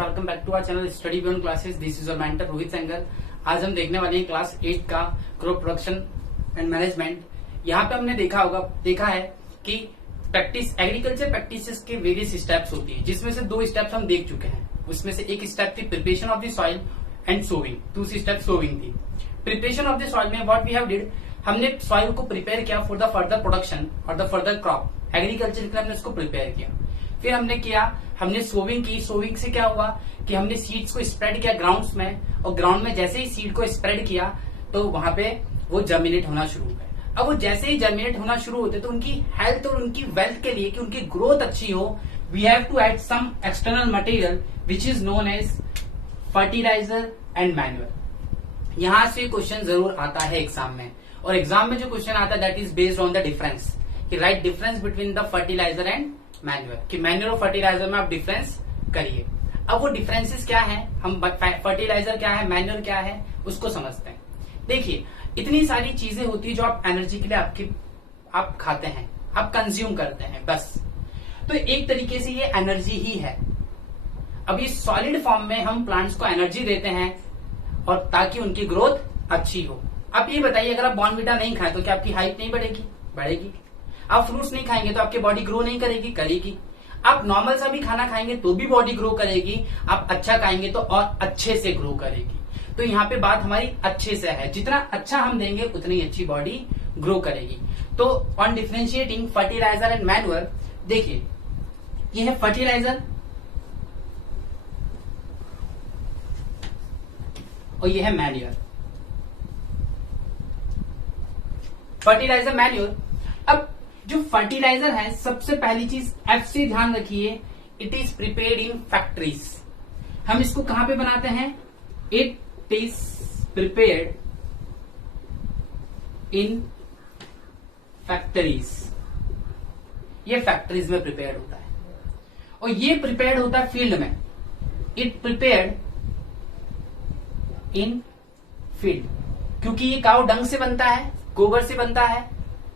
Welcome back to our channel study beyond classes. This is your mentor Rohit Sengar. आज हम देखने वाले हैं क्लास 8 का क्रॉप प्रोडक्शन एंड मैनेजमेंट। यहाँ पे हमने देखा है कि प्रैक्टिस एग्रीकल्चर प्रैक्टिसेस के वेरियस स्टेप्स होती है, जिसमें से 2 स्टेप्स हम देख चुके हैं। उसमें से एक स्टेप थी preparation of the soil and sowing, दूसरी स्टेप सोविंग थी। प्रिपरेशन ऑफ द सॉइल में व्हाट वी हैव डिड, हमने सॉइल को प्रिपेयर किया फॉर द फर्दर प्रोडक्शन और द फर्दर क्रॉप। एग्रीकल्चर के लिए हमने उसको प्रिपेयर किया। फिर हमने सोविंग की। सोविंग से क्या हुआ कि हमने सीड्स को स्प्रेड किया ग्राउंड्स में, और ग्राउंड में जैसे ही सीड को स्प्रेड किया तो वहां पे वो जर्मिनेट होना शुरू हो गए। अब वो जैसे ही जर्मिनेट होना शुरू होते तो उनकी हेल्थ और उनकी वेल्थ के लिए, कि उनकी ग्रोथ अच्छी हो, we have to add some external material which is known as fertilizer and manual. यहां से क्वेश्चन जरूर आता है एग्जाम में, और एग्जाम में जो क्वेश्चन आता है that is based on the difference, कि right difference between the fertiliser and manure, कि मैन्युअल और फर्टिलाइजर में आप डिफरेंस करिए। अब वो डिफरेंसेस क्या है, हम फर्टिलाइजर क्या है, मैन्युअल क्या है, उसको समझते हैं। देखिए, इतनी सारी चीजें होती है जो आप एनर्जी के लिए आप खाते हैं, आप कंज्यूम करते हैं, बस। तो एक तरीके से ये एनर्जी ही है। अब ये सॉलिड फॉर्म में हम प्लांट्स को एनर्जी देते हैं, और ताकि उनकी ग्रोथ अच्छी हो। आप ये बताइए, अगर आप बॉर्नविटा नहीं खाए तो क्या आपकी हाइट नहीं बढ़ेगी? बढ़ेगी। आप फ्रूट्स नहीं खाएंगे तो आपकी बॉडी ग्रो नहीं करेगी? करेगी। आप नॉर्मल सा भी खाना खाएंगे तो भी बॉडी ग्रो करेगी। आप अच्छा खाएंगे तो और अच्छे से ग्रो करेगी। तो यहाँ पे बात हमारी अच्छे से है, जितना अच्छा हम देंगे उतनी अच्छी बॉडी ग्रो करेगी। तो on differentiating fertilizer and manual, देखिए ये है फर्टिलाइजर और ये है मैन्युअल। Fertiliser manual. अब जो फर्टिलाइजर है, सबसे पहली चीज एफ से ध्यान रखिए, it is prepared in factories. हम इसको कहां पे बनाते हैं? It is prepared in factories. ये फैक्ट्रीज में प्रिपेयर्ड होता है, और ये प्रिपेयर्ड होता है फील्ड में। इट प्रिपेयर्ड इन फील्ड, क्योंकि ये काऊ डंग से बनता है, गोबर से बनता है,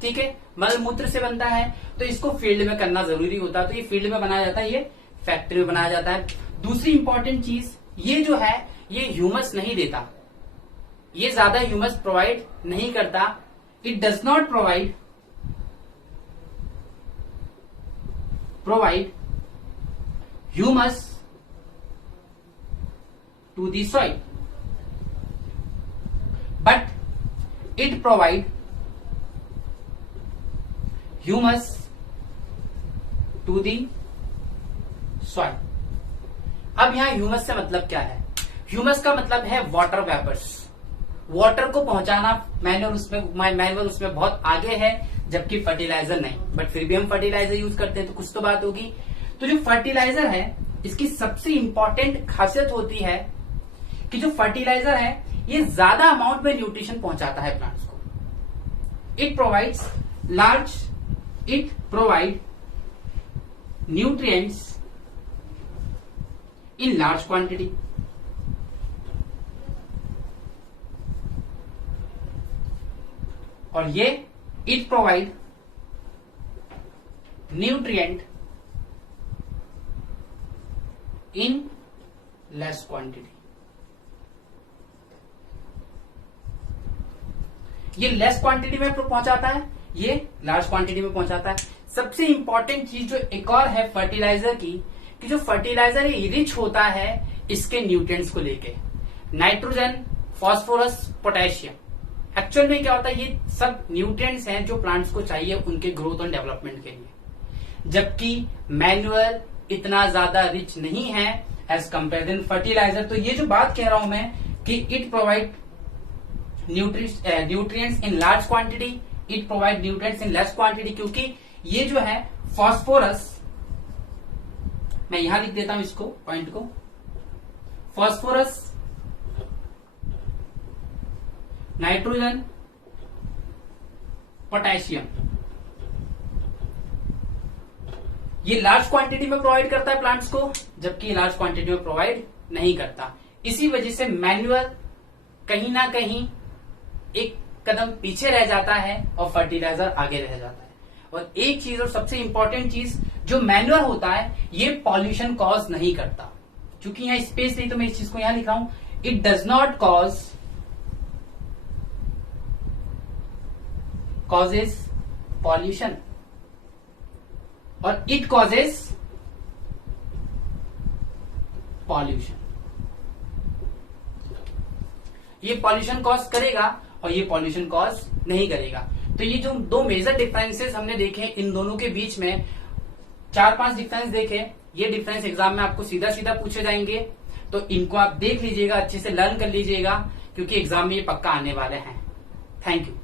ठीक है, मल मूत्र से बनता है, तो इसको फील्ड में करना जरूरी होता है। तो ये फील्ड में बनाया जाता है, ये फैक्ट्री में बनाया जाता है। दूसरी इंपॉर्टेंट चीज, ये जो है ये ह्यूमस नहीं देता, ये ज्यादा ह्यूमस प्रोवाइड नहीं करता। It does not provide humus to the soil, but it provide humus to the soil. अब यहां ह्यूमस से मतलब क्या है? ह्यूमस का मतलब है वाटर वेपर्स, वाटर को पहुंचाना। मैन्युअल उसमें बहुत आगे है, जबकि फर्टिलाइजर नहीं, बट फिर भी हम फर्टिलाइजर यूज करते हैं तो कुछ तो बात होगी। तो जो फर्टिलाइजर है, इसकी सबसे इंपॉर्टेंट खासियत होती है कि जो फर्टिलाइजर है ये ज्यादा अमाउंट में न्यूट्रिशन पहुंचाता है प्लांट्स को। It provide nutrients in large quantity, और ये it provide nutrient in less quantity। ये लेस क्वांटिटी में पहुंचाता है, ये लार्ज क्वांटिटी में पहुंचाता है। सबसे इंपॉर्टेंट चीज जो एक और है फर्टिलाइजर की, कि जो फर्टिलाइजर ये रिच होता है इसके न्यूट्रिएंट्स को लेके, नाइट्रोजन, फास्फोरस, पोटेशियम। एक्चुअल में क्या होता है, ये सब न्यूट्रिएंट्स हैं जो प्लांट्स को चाहिए उनके ग्रोथ और डेवलपमेंट के लिए, जबकि मैन्युअल इतना ज्यादा रिच नहीं है एज कंपेयर देन फर्टिलाइजर। तो ये जो बात कह रहा हूं मैं कि it provide nutrients in large quantity, it provide nutrients in less quantity, क्योंकि ये जो है फास्फोरस, मैं यहां लिख देता हूं इसको, पॉइंट को, फास्फोरस, नाइट्रोजन, पोटेशियम, ये लार्ज क्वांटिटी में प्रोवाइड करता है प्लांट्स को, जबकि ये लार्ज क्वांटिटी में प्रोवाइड नहीं करता। इसी वजह से मैन्युअल कहीं ना कहीं एक कदम पीछे रह जाता है और फर्टिलाइजर आगे रह जाता है। और एक चीज और सबसे इंपॉर्टेंट चीज, जो मैन्युअल होता है ये पॉल्यूशन कॉज नहीं करता। चूंकि यहाँ स्पेस नहीं तो मैं इस चीज को यहां लिखा हूं, it does not causes pollution और इट कॉजेज पॉल्यूशन। ये पॉल्यूशन कॉज करेगा और ये पॉल्यूशन कॉज नहीं करेगा। तो ये जो दो मेजर डिफरेंसेस हमने देखे इन दोनों के बीच में, 4-5 डिफरेंस देखे, ये डिफरेंस एग्जाम में आपको सीधा सीधा पूछे जाएंगे। तो इनको आप देख लीजिएगा, अच्छे से लर्न कर लीजिएगा, क्योंकि एग्जाम में ये पक्का आने वाले हैं। Thank you.